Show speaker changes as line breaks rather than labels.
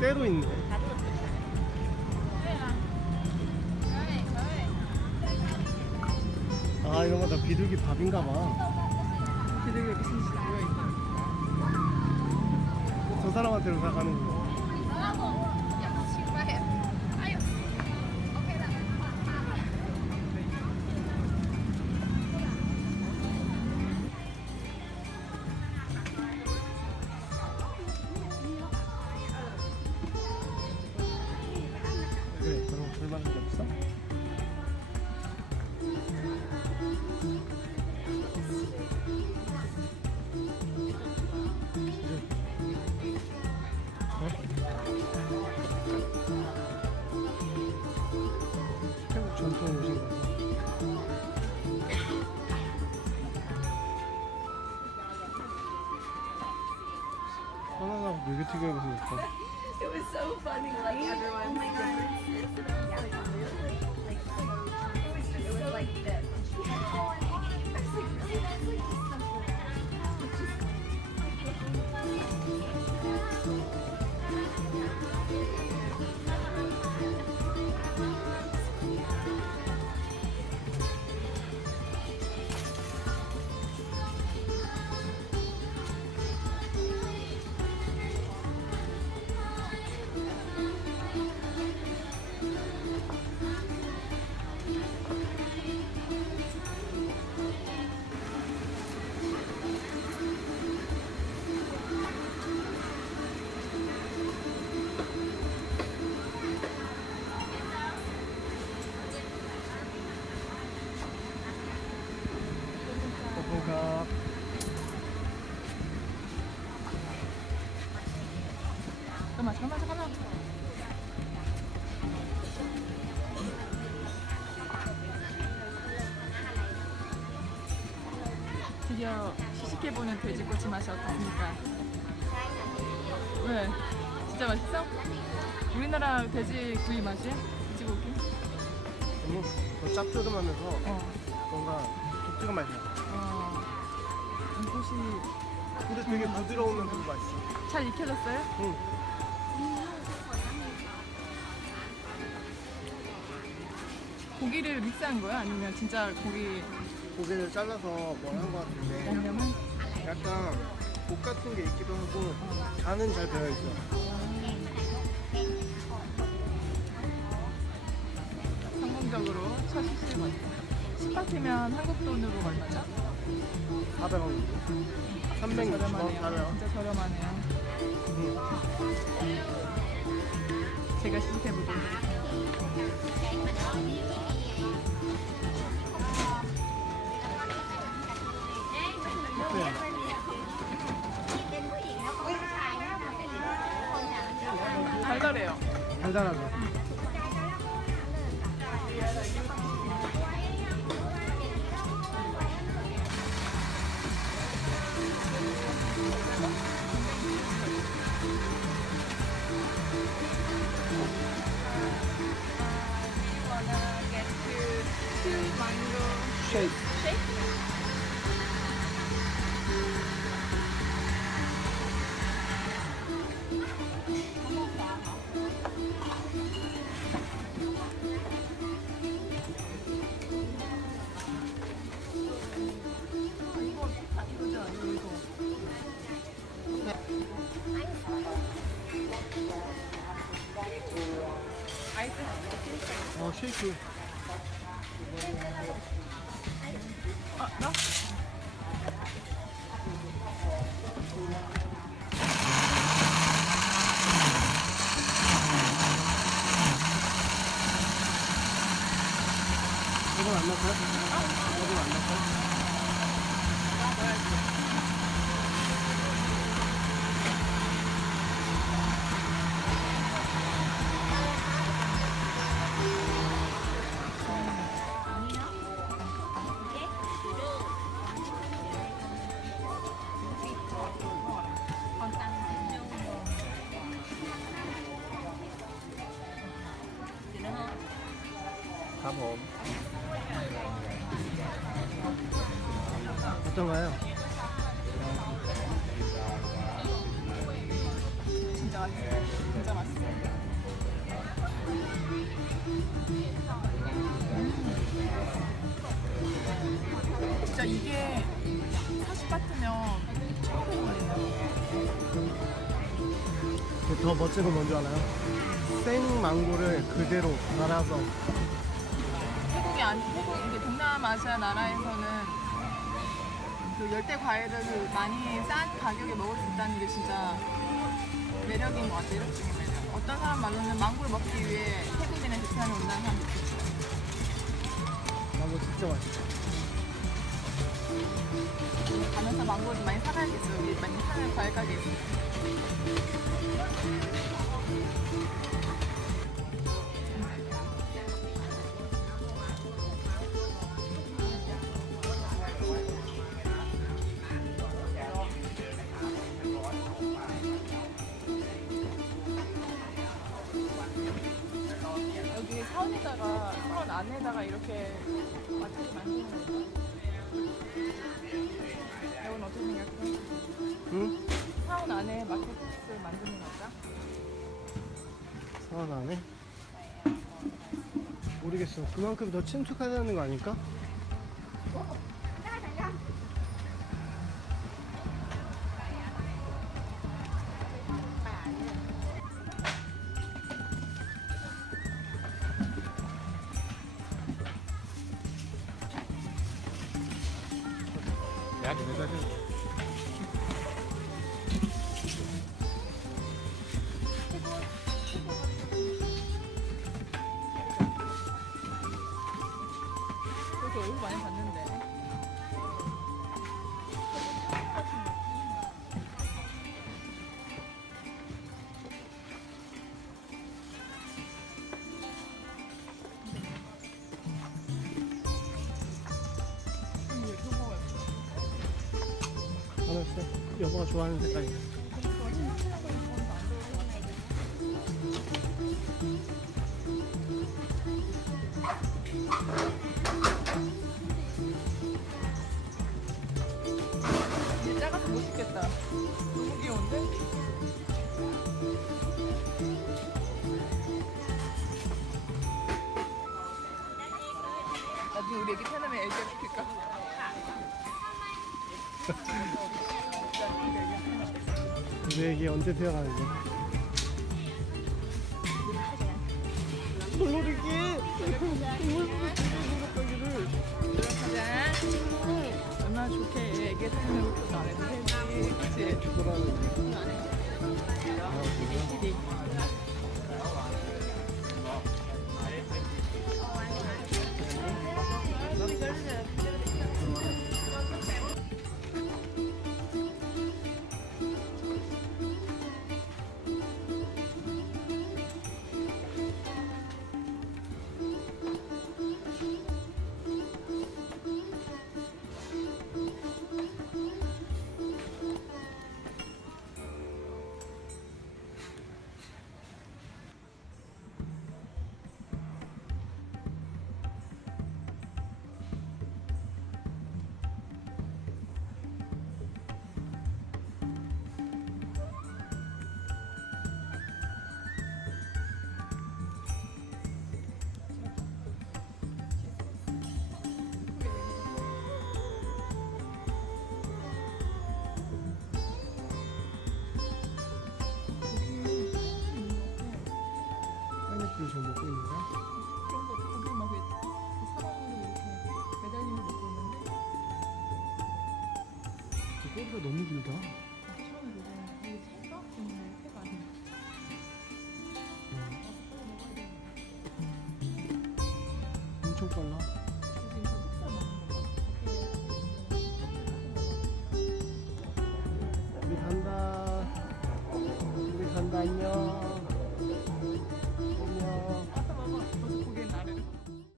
때도 있네. 아 이런 거 다 비둘기 밥인가 봐.
비둘기 모여있네
저 사람한테로 다 가는 거. 바나나 밀크튀김이 생겼다.
It was so funny, like everyone. Oh my god. It was just so like this.
드디어 시식해보는 돼지꼬치 맛이 어떻습니까? 왜? 진짜 맛있어? 우리나라 돼지 구이 맛이야? 돼지고기?
너무 더 짭조름하면서
어.
뭔가 독특한 맛이야.
어. 이곳이
근데 되게 부드러우면서도 맛있어.
잘 익혀졌어요?
응.
고기를 믹스한 거야? 아니면 진짜 고기
고기를 잘라서 뭘한것 같은데? 약간 복 같은 게 있기도 하고 간은 잘 배어 있어.
성공적으로 첫 시식을 마쳤다. 스파트면 한국 돈으로 얼마죠?
400원. 360원,
저렴하네요.
400원.
진짜 저렴하네요.
응.
제가 시식해보도록 하겠습니다.
知道了 어, 쉐이크.
아, 나?
이건 안 넣을까요? 이건 안 넣을까요? ครับผม 어떤 어떤가요?
진짜 맛있어요. 진짜 맛있어요. 음. 진짜 이게 40바트면 천국이네요.
더 멋진 건 뭔지 알아요? 생 망고를 그대로 갈아서
태국이 아니 태국 이게 동남아시아 나라에서는 그 열대 과일을 많이 싼 가격에 먹을 수 있다는 게 진짜 매력인 것 같아요. 이렇게 매력. 어떤 사람 말로는 망고를 먹기 위해 태국이나 베트남에 온다는 사람도 있어요.
망고 진짜 맛있어.
가면서 망고를 많이 사가야겠어요. 많이 파는 과일 가게 있어 안에다가 이렇게 마트를 만드는 거예요. 이건 어떻게 생각해?
응?
사원 안에 마켓을 만드는 걸까?
사원 안에? 모르겠어. 그만큼 더 침투하자는 거 아닐까?
그렇게 얼굴 많이 봤는
여보가 좋아하는 색깔이야.
우리 애기 태어나면 애기 시킬까?
우리 애기 언제 태어나는지. 돌놀이기!
가자. 얼마나 좋게 애기 태어나면 것도. 그치?
아, 저 꼬리가 너무 길다.
아니야.
엄청 빨라. 우리 간다. 우리 간다, 안녕.